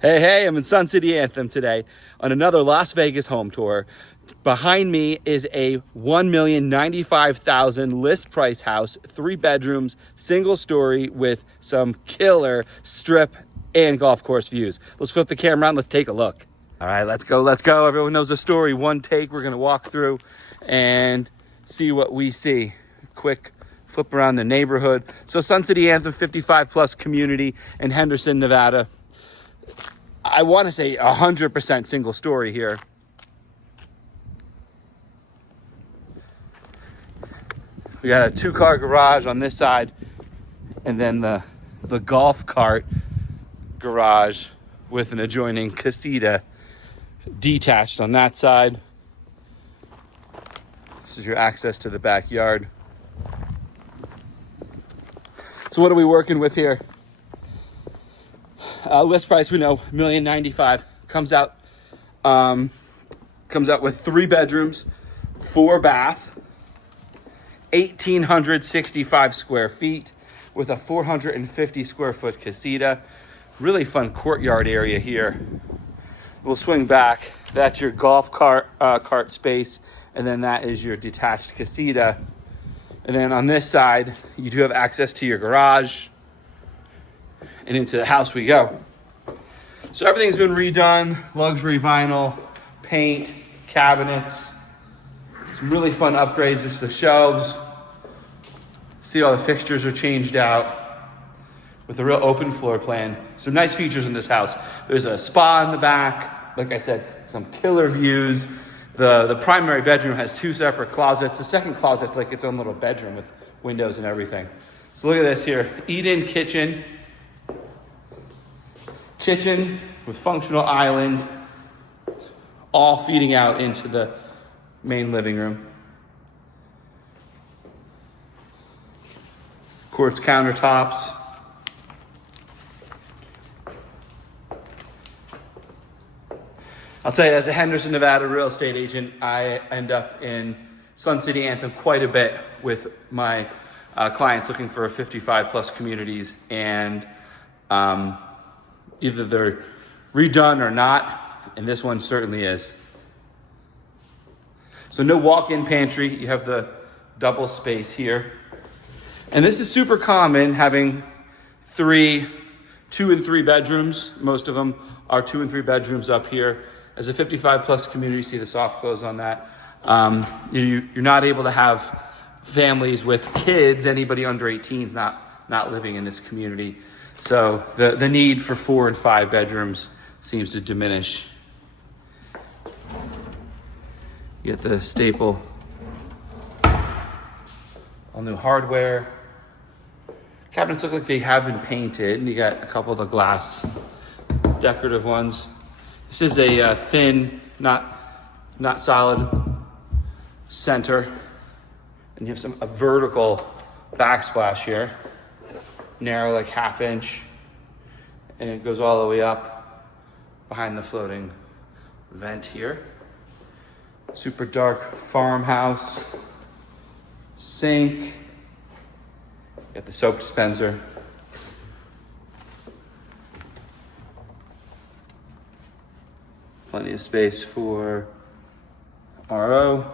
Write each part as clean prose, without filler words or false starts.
Hey, I'm in Sun City Anthem today on another Las Vegas home tour. Behind me is a $1,095,000 list price house, 3 bedrooms, single story with some killer strip and golf course views. Let's flip the camera on, let's take a look. All right, let's go. Everyone knows the story. One take, we're gonna walk through and see what we see. Quick flip around the neighborhood. So Sun City Anthem, 55 plus community in Henderson, Nevada. I want to say 100% single story here. We got a 2-car garage on this side, and then the golf cart garage with an adjoining Casita detached on that side. This is your access to the backyard. So what are we working with here? List price, we know, $1,095,000. Comes out with 3 bedrooms, 4 bath, 1,865 square feet with a 450 square foot casita. Really fun courtyard area here. We'll swing back. That's your golf cart space, and then that is your detached casita. And then on this side, you do have access to your garage, and into the house we go. So everything's been redone, luxury vinyl, paint, cabinets, some really fun upgrades. Just the shelves. See, all the fixtures are changed out with a real open floor plan. Some nice features in this house. There's a spa in the back. Like I said, some killer views. The primary bedroom has 2 separate closets. The second closet's like its own little bedroom with windows and everything. So look at this here. Eat-in kitchen. Kitchen with functional island, all feeding out into the main living room. Quartz countertops. I'll tell you, as a Henderson, Nevada real estate agent, I end up in Sun City Anthem quite a bit with my clients looking for 55 plus communities, and either they're redone or not, and this one certainly is. So no walk-in pantry, you have the double space here. And this is super common, having 2 and 3 bedrooms. Most of them are 2 and 3 bedrooms up here. As a 55 plus community, see the soft close on that. You're not able to have families with kids. Anybody under 18 is not living in this community. So the need for 4 and 5 bedrooms seems to diminish. You get the staple, all new hardware. Cabinets look like they have been painted, and you got a couple of the glass decorative ones. This is a thin, not solid center, and you have a vertical backsplash here, narrow like 1/2 inch, and it goes all the way up behind the floating vent here. Super dark farmhouse, sink, got the soap dispenser. Plenty of space for RO.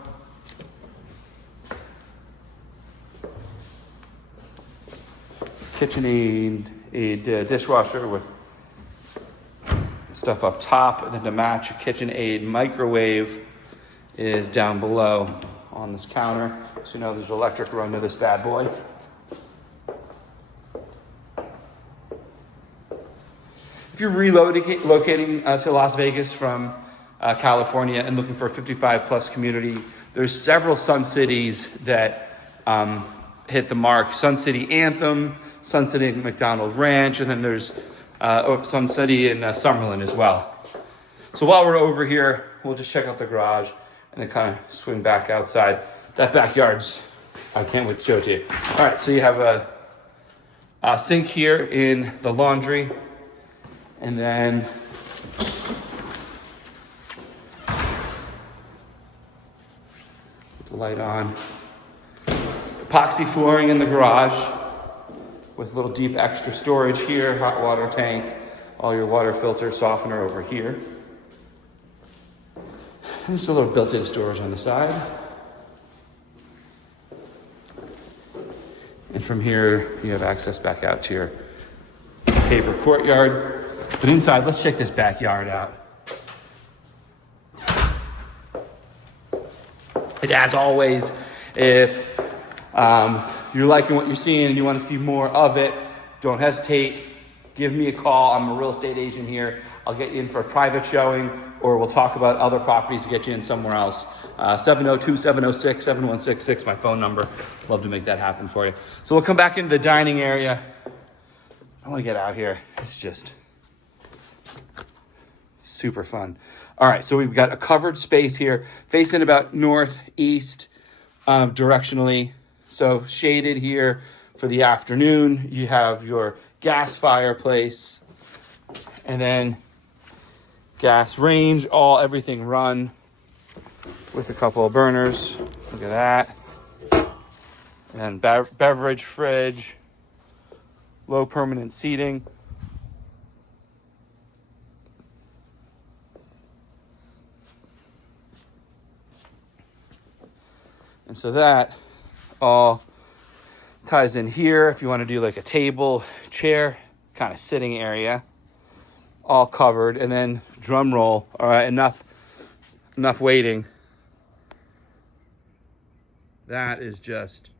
KitchenAid dishwasher with stuff up top, and then to match, a KitchenAid microwave is down below on this counter. So you know there's electric run to this bad boy. If you're relocating to Las Vegas from California and looking for a 55 plus community, there's several Sun Cities that hit the mark. Sun City Anthem, Sun City McDonald Ranch, and then there's Sun City in Summerlin as well. So while we're over here, we'll just check out the garage and then kind of swing back outside. That backyard's, I can't wait to show it to you. All right, so you have a sink here in the laundry, and then put the light on. Epoxy flooring in the garage with a little deep extra storage here, hot water tank, All your water filter softener over here. And there's a little built-in storage on the side. And from here, you have access back out to your paver courtyard. But inside, let's check this backyard out. And as always, if you're liking what you're seeing and you want to see more of it, don't hesitate. Give me a call. I'm a real estate agent here. I'll get you in for a private showing, or we'll talk about other properties to get you in somewhere else. 702-706-7166, my phone number. Love to make that happen for you. So we'll come back into the dining area. I want to get out here. It's just super fun. All right, so we've got a covered space here facing about northeast directionally. So shaded here for the afternoon. You have your gas fireplace and then gas range, everything run with a couple of burners. Look at that. And beverage fridge, low permanent seating. And so that all ties in here. If you want to do like a table, chair, kind of sitting area, all covered. And then drum roll. All right, enough waiting. That is just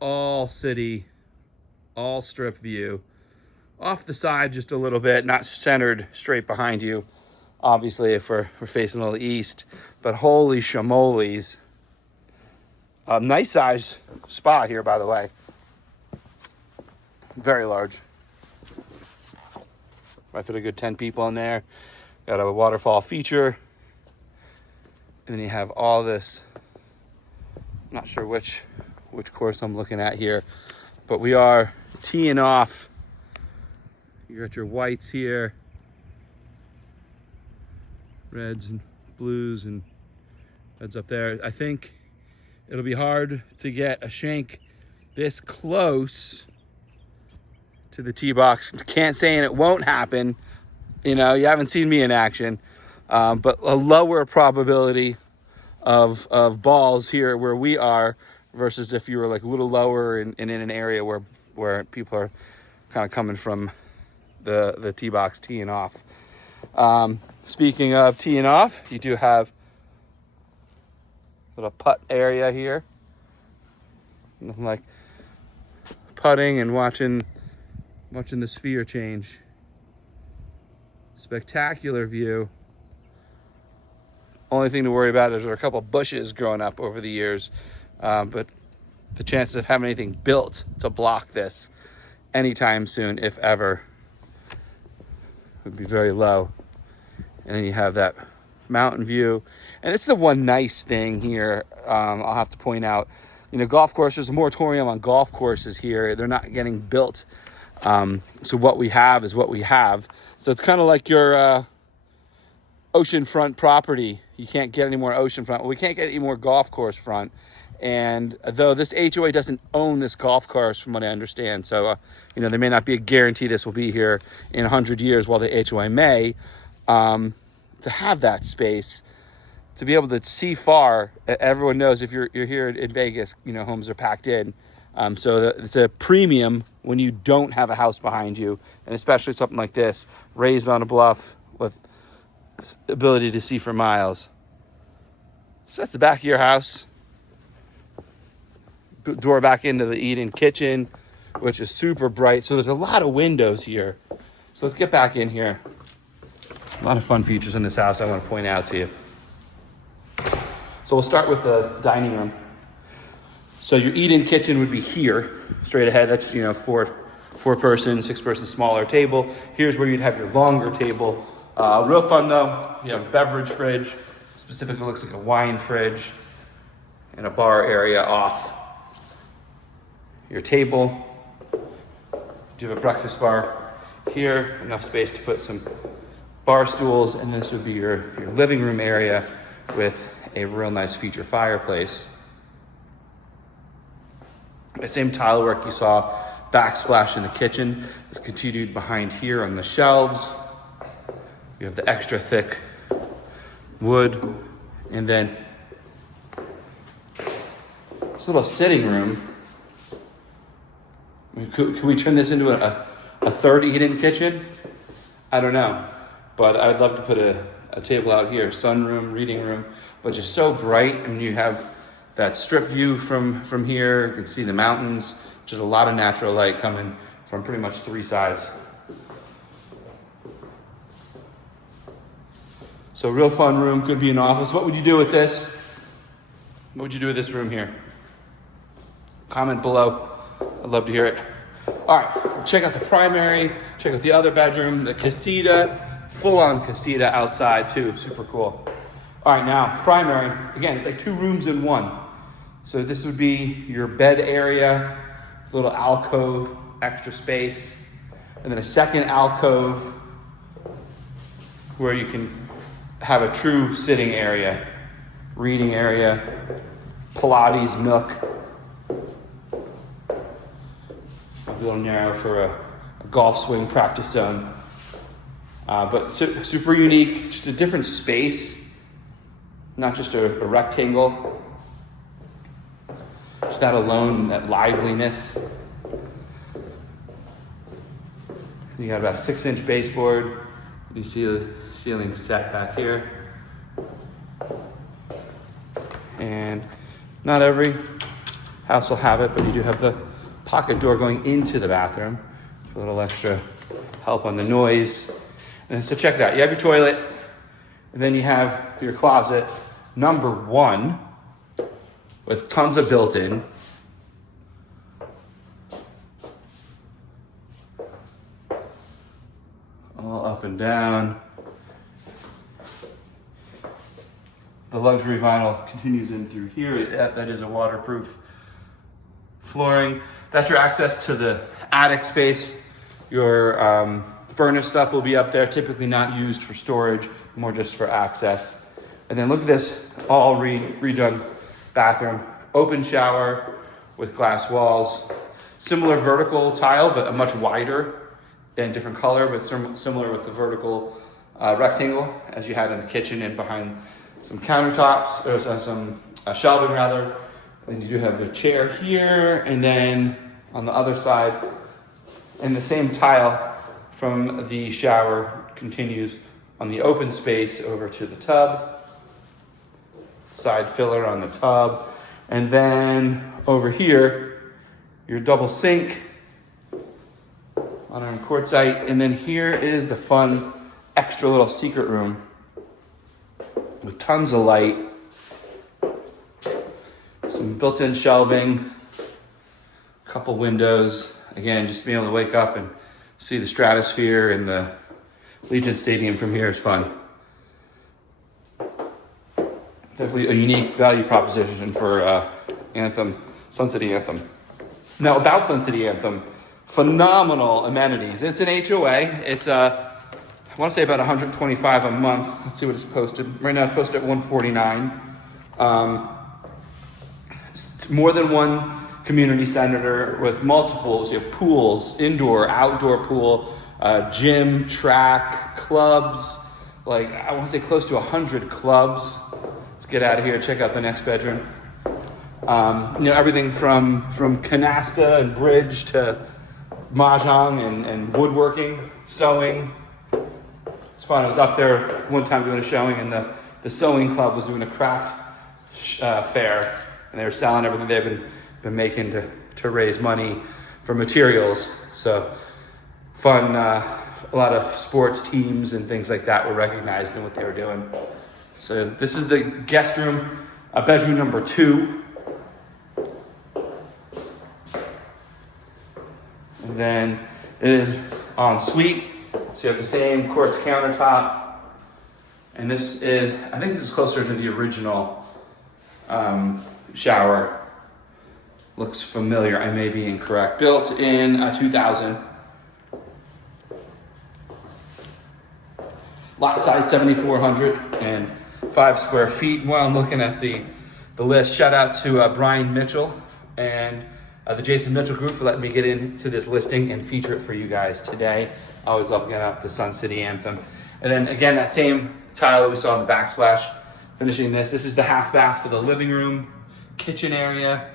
all city, all strip view. Off the side just a little bit, not centered straight behind you. Obviously, if we're facing a little east. But holy shamoles. Nice size spa here, by the way. Very large. I fit a good 10 people in there. Got a waterfall feature. And then you have all this. I'm not sure which course I'm looking at here, but we are teeing off. You got your whites here, reds and blues and reds up there. I think it'll be hard to get a shank this close to the tee box. Can't say it won't happen. You know, you haven't seen me in action, but a lower probability of balls here where we are versus if you were like a little lower and in an area where people are kind of coming from the tee box teeing off. Speaking of teeing off, you do have a little putt area here. Nothing like putting and watching the sphere change. Spectacular view. Only thing to worry about is there are a couple bushes growing up over the years, but the chances of having anything built to block this anytime soon, if ever, would be very low. And then you have that mountain view. And it's the one nice thing here, I'll have to point out. You know, golf courses, a moratorium on golf courses here. They're not getting built. So what we have is what we have. So it's kind of like your oceanfront property. You can't get any more oceanfront. Well, we can't get any more golf course front. And though this HOA doesn't own this golf course, from what I understand, so you know, there may not be a guarantee this will be here in 100 years, while the HOA may. To have that space, to be able to see far. Everyone knows if you're here in Vegas, you know, homes are packed in. So it's a premium when you don't have a house behind you, and especially something like this, raised on a bluff with ability to see for miles. So that's the back of your house. Door back into the eat-in kitchen, which is super bright. So there's a lot of windows here. So let's get back in here. A lot of fun features in this house I want to point out to you. So we'll start with the dining room. So your eat-in kitchen would be here, straight ahead. That's, you know, four-person, six-person smaller table. Here's where you'd have your longer table. Real fun though. You have a beverage fridge. Specifically looks like a wine fridge, and a bar area off your table. You have a breakfast bar here, enough space to put some bar stools, and this would be your living room area with a real nice feature fireplace. The same tile work you saw backsplash in the kitchen is continued behind here on the shelves. You have the extra thick wood, and then this little sitting room. Could we turn this into a third eat-in kitchen? I don't know, but I'd love to put a table out here, sunroom, reading room, but just so bright. I mean, you have that strip view from here. You can see the mountains, just a lot of natural light coming from pretty much three sides. So real fun room, could be an office. What would you do with this? What would you do with this room here? Comment below. I'd love to hear it. All right, check out the primary, check out the other bedroom, the Casita, full-on Casita outside too, super cool. All right, now primary, again, it's like 2 rooms in one. So this would be your bed area, little alcove, extra space, and then a second alcove where you can have a true sitting area, reading area, Pilates nook. A little narrow for a golf swing practice zone. But super unique, just a different space, not just a rectangle. Just that alone, that liveliness. You got about a 6-inch baseboard. You see the ceiling set back here. And not every house will have it, but you do have the pocket door going into the bathroom for a little extra help on the noise. And so check it out. You have your toilet, and then you have your closet, number 1, with tons of built-in. All up and down. The luxury vinyl continues in through here. That is a waterproof flooring. That's your access to the attic space. Your furnace stuff will be up there, typically not used for storage, more just for access. And then look at this all redone bathroom. Open shower with glass walls. Similar vertical tile, but a much wider and different color, but similar with the vertical rectangle as you had in the kitchen and behind some countertops, or some shelving rather. And you do have the chair here, and then on the other side, and the same tile from the shower continues on the open space over to the tub. Side filler on the tub. And then over here, your double sink on our quartzite. And then here is the fun extra little secret room with tons of light. Some built-in shelving, a couple windows. Again, just being able to wake up and see the stratosphere and the Legion Stadium from here is fun. Definitely a unique value proposition for Anthem, Sun City Anthem. Now about Sun City Anthem, phenomenal amenities. It's an HOA. It's I want to say about $125 a month. Let's see what it's posted. Right now it's posted at $149. More than one community center with multiples. You have pools, indoor, outdoor pool, gym, track, clubs. Like I want to say close to 100 clubs. Let's get out of here. Check out the next bedroom. Everything from canasta and bridge to mahjong and woodworking, sewing. It's fun. I was up there one time doing a showing, and the sewing club was doing a craft fair, and they were selling everything they've been making to raise money for materials. So fun. A lot of sports teams and things like that were recognized in what they were doing. So this is the guest room, bedroom number 2. And then it is en suite. So you have the same quartz countertop. And this is, I think this is closer to the original shower. Looks familiar, I may be incorrect. Built in 2000. Lot size 7,405 square feet. While I'm looking at the list, shout out to Brian Mitchell and the Jason Mitchell Group for letting me get into this listing and feature it for you guys today. I always love getting up the Sun City Anthem. And then again, that same tile that we saw in the backsplash, finishing this. This is the half bath for the living room, kitchen area.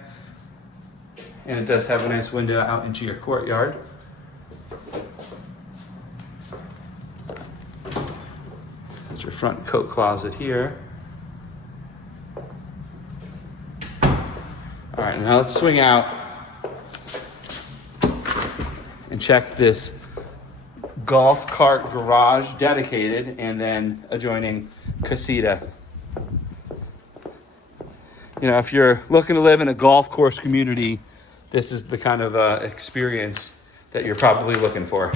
And it does have a nice window out into your courtyard. That's your front coat closet here. All right, now let's swing out and check this golf cart garage dedicated and then adjoining Casita. You know, if you're looking to live in a golf course community, this is the kind of experience that you're probably looking for.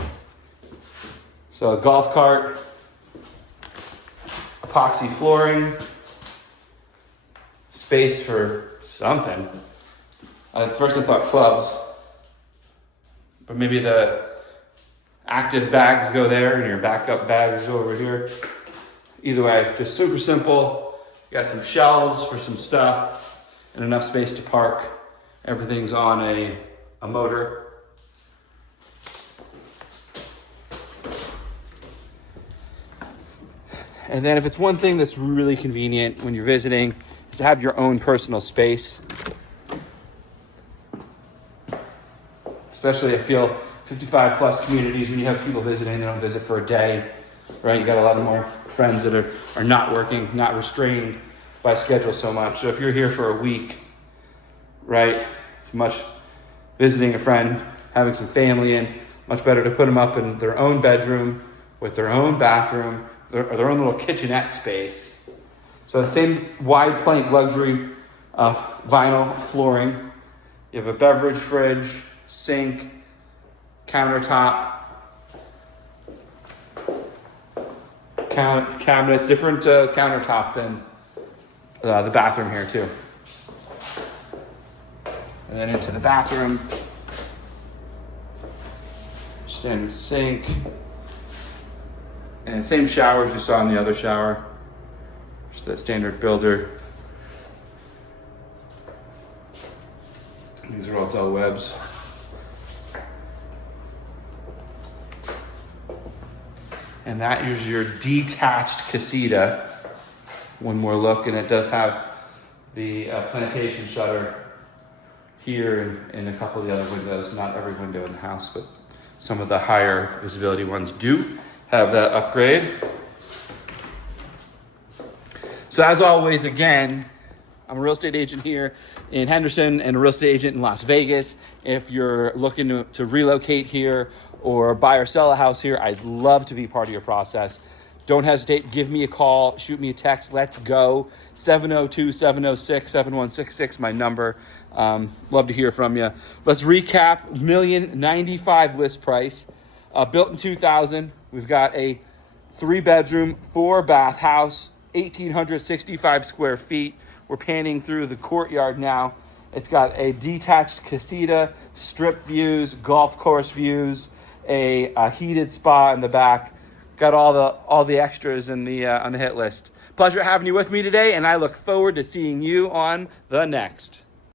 So a golf cart, epoxy flooring, space for something. At first I thought clubs, but maybe the active bags go there and your backup bags go over here. Either way, just super simple. You got some shelves for some stuff and enough space to park. Everything's on a motor. And then if it's one thing that's really convenient when you're visiting is to have your own personal space. Especially I feel 55 plus communities, when you have people visiting, they don't visit for a day, right? You got a lot of more friends that are not working, not restrained by schedule so much. So if you're here for a week, right, it's much visiting a friend, having some family in, much better to put them up in their own bedroom with their own bathroom, their own little kitchenette space. So the same wide plank luxury vinyl flooring. You have a beverage fridge, sink, countertop, cabinets, different countertop than the bathroom here too. And then into the bathroom, standard sink, and same showers you saw in the other shower. Just that standard builder. These are all Dell Webs. And that is your detached Casita. One more look, and it does have the plantation shutter here and a couple of the other windows. Not every window in the house, but some of the higher visibility ones do have that upgrade. So as always, again, I'm a real estate agent here in Henderson and a real estate agent in Las Vegas. If you're looking to relocate here or buy or sell a house here, I'd love to be part of your process. Don't hesitate. Give me a call. Shoot me a text. Let's go. 702-706-7166, my number. Love to hear from you. Let's recap. $1,095,000 list price. Built in 2000. We've got a 3-bedroom, 4-bath house, 1,865 square feet. We're panning through the courtyard now. It's got a detached Casita, strip views, golf course views, a heated spa in the back. Got all the extras in the on the hit list. Pleasure having you with me today, and I look forward to seeing you on the next.